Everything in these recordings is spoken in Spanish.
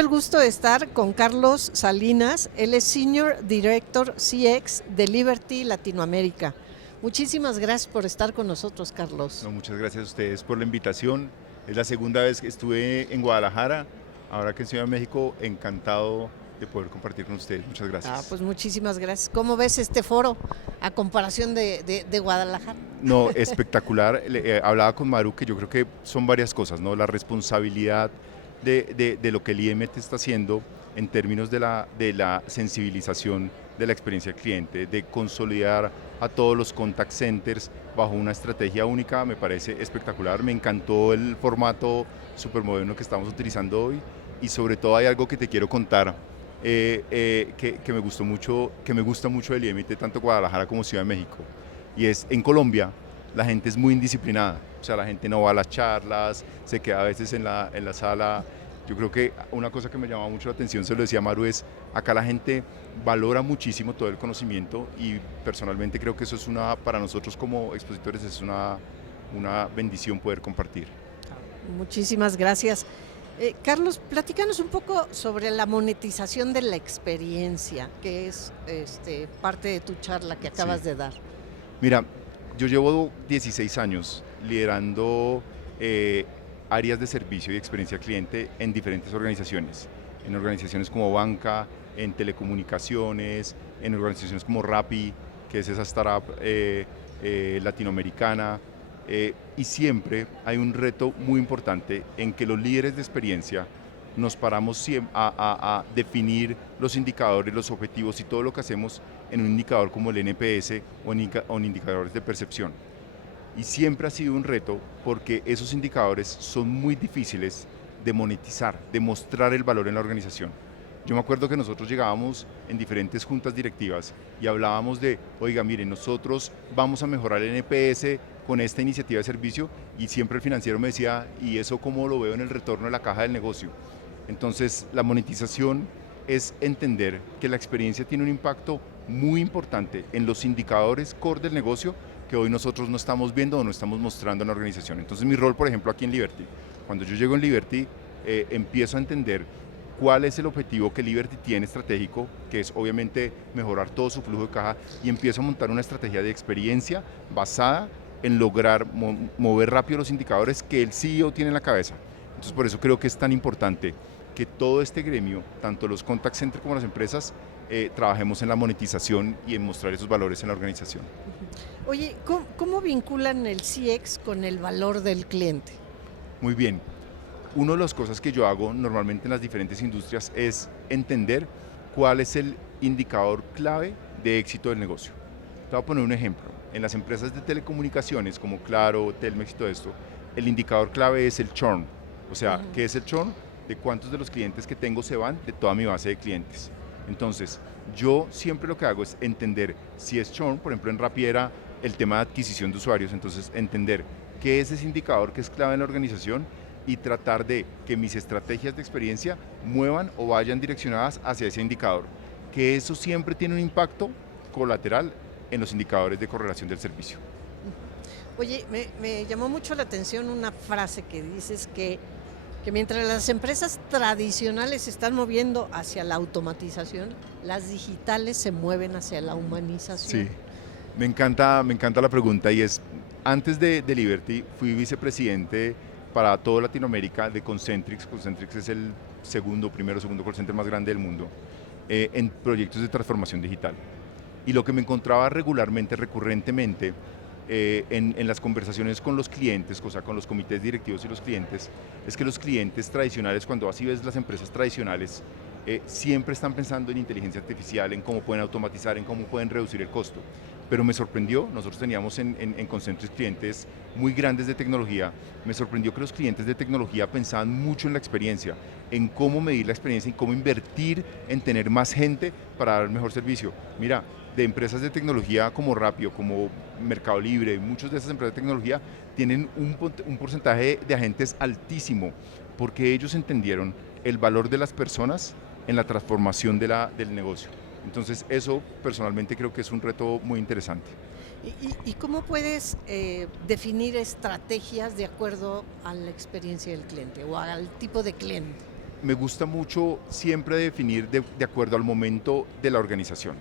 el gusto de estar con Carlos Salinas. Él es Senior Director CX de Liberty Latinoamérica. Muchísimas gracias por estar con nosotros, Carlos. No, muchas gracias a ustedes por la invitación. Es la segunda vez que estuve en Guadalajara. Ahora que estoy en México, encantado de poder compartir con ustedes. Muchas gracias. Pues muchísimas gracias. ¿Cómo ves este foro a comparación de Guadalajara? No, espectacular. Hablaba con Maru que yo creo que son varias cosas, ¿no? La responsabilidad de lo que el IMT está haciendo en términos de la sensibilización de la experiencia del cliente, de consolidar a todos los contact centers bajo una estrategia única, me parece espectacular. Me encantó el formato súper moderno que estamos utilizando hoy y sobre todo hay algo que te quiero contar que me gustó mucho, que me gusta mucho del IMT, tanto Guadalajara como Ciudad de México, y es en Colombia la gente es muy indisciplinada, o sea, la gente no va a las charlas, se queda a veces en la sala. Yo creo que una cosa que me llama mucho la atención, se lo decía Maru, es acá la gente valora muchísimo todo el conocimiento y personalmente creo que eso es para nosotros como expositores es una bendición poder compartir. Muchísimas gracias. Carlos, platícanos un poco sobre la monetización de la experiencia, que es parte de tu charla que acabas de dar. Mira, yo llevo 16 años liderando áreas de servicio y experiencia cliente en diferentes organizaciones, en organizaciones como banca, en telecomunicaciones, en organizaciones como Rappi, que es esa startup latinoamericana, y siempre hay un reto muy importante en que los líderes de experiencia nos paramos a definir los indicadores, los objetivos y todo lo que hacemos en un indicador como el NPS o en indicadores de percepción. Y siempre ha sido un reto porque esos indicadores son muy difíciles de monetizar, de mostrar el valor en la organización. Yo me acuerdo que nosotros llegábamos en diferentes juntas directivas y hablábamos de, oiga, miren, nosotros vamos a mejorar el NPS con esta iniciativa de servicio, y siempre el financiero me decía, ¿y eso cómo lo veo en el retorno de la caja del negocio? Entonces, la monetización es entender que la experiencia tiene un impacto muy importante en los indicadores core del negocio que hoy nosotros no estamos viendo o no estamos mostrando en la organización. Entonces mi rol, por ejemplo, aquí en Liberty, cuando yo llego en Liberty, empiezo a entender cuál es el objetivo que Liberty tiene estratégico, que es obviamente mejorar todo su flujo de caja, y empiezo a montar una estrategia de experiencia basada en lograr mover rápido los indicadores que el CEO tiene en la cabeza. Entonces por eso creo que es tan importante que todo este gremio, tanto los contact centers como las empresas, trabajemos en la monetización y en mostrar esos valores en la organización. Oye, ¿cómo vinculan el CX con el valor del cliente? Muy bien. Una de las cosas que yo hago normalmente en las diferentes industrias es entender cuál es el indicador clave de éxito del negocio. Te voy a poner un ejemplo. En las empresas de telecomunicaciones como Claro, Telmex y todo esto, el indicador clave es el churn. O sea, ¿qué es el churn? De cuántos de los clientes que tengo se van de toda mi base de clientes. Entonces, yo siempre lo que hago es entender si es churn, por ejemplo en Rappi era el tema de adquisición de usuarios, entonces entender qué es ese indicador que es clave en la organización y tratar de que mis estrategias de experiencia muevan o vayan direccionadas hacia ese indicador, que eso siempre tiene un impacto colateral en los indicadores de correlación del servicio. Oye, me llamó mucho la atención una frase que dices que mientras las empresas tradicionales se están moviendo hacia la automatización, las digitales se mueven hacia la humanización. Sí, me encanta la pregunta, y es, antes de Liberty fui vicepresidente para toda Latinoamérica de Concentrix. Concentrix es el segundo call center más grande del mundo, en proyectos de transformación digital. Y lo que me encontraba recurrentemente, en las conversaciones con los clientes, o sea, con los comités directivos y los clientes, es que los clientes tradicionales, cuando así ves las empresas tradicionales, siempre están pensando en inteligencia artificial, en cómo pueden automatizar, en cómo pueden reducir el costo. Pero me sorprendió, nosotros teníamos en Concentrix clientes muy grandes de tecnología, me sorprendió que los clientes de tecnología pensaban mucho en la experiencia, en cómo medir la experiencia, en cómo invertir en tener más gente para dar mejor servicio. Mira, de empresas de tecnología como Rappi, como Mercado Libre, muchas de esas empresas de tecnología tienen un porcentaje de agentes altísimo, porque ellos entendieron el valor de las personas en la transformación del negocio. Entonces eso personalmente creo que es un reto muy interesante. ¿Y cómo puedes definir estrategias de acuerdo a la experiencia del cliente o al tipo de cliente? me gusta mucho siempre definir de acuerdo al momento de la organización.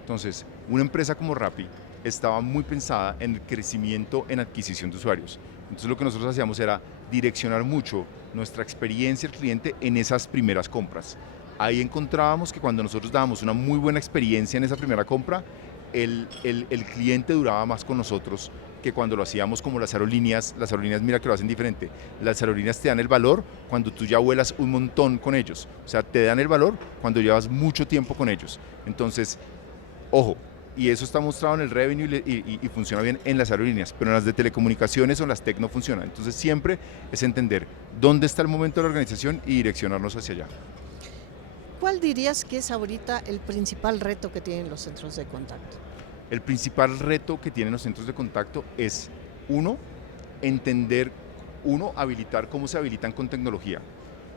Entonces, una empresa como Rappi estaba muy pensada en el crecimiento en adquisición de usuarios. Entonces lo que nosotros hacíamos era direccionar mucho nuestra experiencia al cliente en esas primeras compras. Ahí encontrábamos que cuando nosotros dábamos una muy buena experiencia en esa primera compra, el cliente duraba más con nosotros que cuando lo hacíamos como las aerolíneas. Las aerolíneas, mira que lo hacen diferente. Las aerolíneas te dan el valor cuando tú ya vuelas un montón con ellos. O sea, te dan el valor cuando llevas mucho tiempo con ellos. Entonces, ojo, y eso está mostrado en el revenue y funciona bien en las aerolíneas, pero en las de telecomunicaciones o en las tech no funciona. Entonces siempre es entender dónde está el momento de la organización y direccionarnos hacia allá. ¿Cuál dirías que es ahorita el principal reto que tienen los centros de contacto? El principal reto que tienen los centros de contacto es, habilitar cómo se habilitan con tecnología.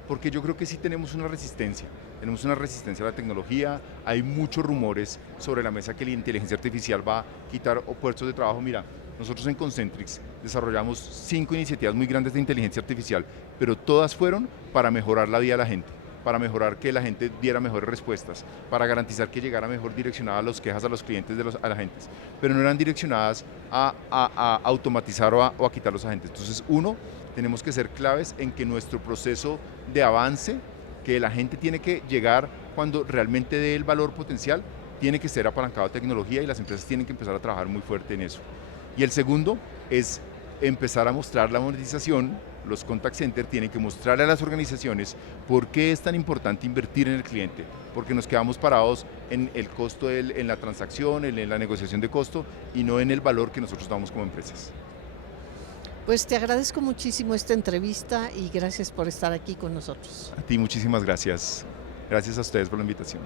Porque yo creo que sí tenemos una resistencia a la tecnología, hay muchos rumores sobre la mesa que la inteligencia artificial va a quitar puestos de trabajo. Mira, nosotros en Concentrix desarrollamos 5 iniciativas muy grandes de inteligencia artificial, pero todas fueron para mejorar la vida de la gente, para mejorar que la gente diera mejores respuestas, para garantizar que llegara mejor direccionada las quejas a los clientes de los agentes, pero no eran direccionadas a automatizar o a quitar los agentes. Entonces, tenemos que ser claves en que nuestro proceso de avance, que la gente tiene que llegar cuando realmente dé el valor potencial, tiene que ser apalancado a tecnología y las empresas tienen que empezar a trabajar muy fuerte en eso. Y el segundo es empezar a mostrar la monetización. Los contact centers tienen que mostrarle a las organizaciones por qué es tan importante invertir en el cliente, porque nos quedamos parados en el costo, en la transacción, en la negociación de costo y no en el valor que nosotros damos como empresas. Pues te agradezco muchísimo esta entrevista y gracias por estar aquí con nosotros. A ti muchísimas gracias. Gracias a ustedes por la invitación.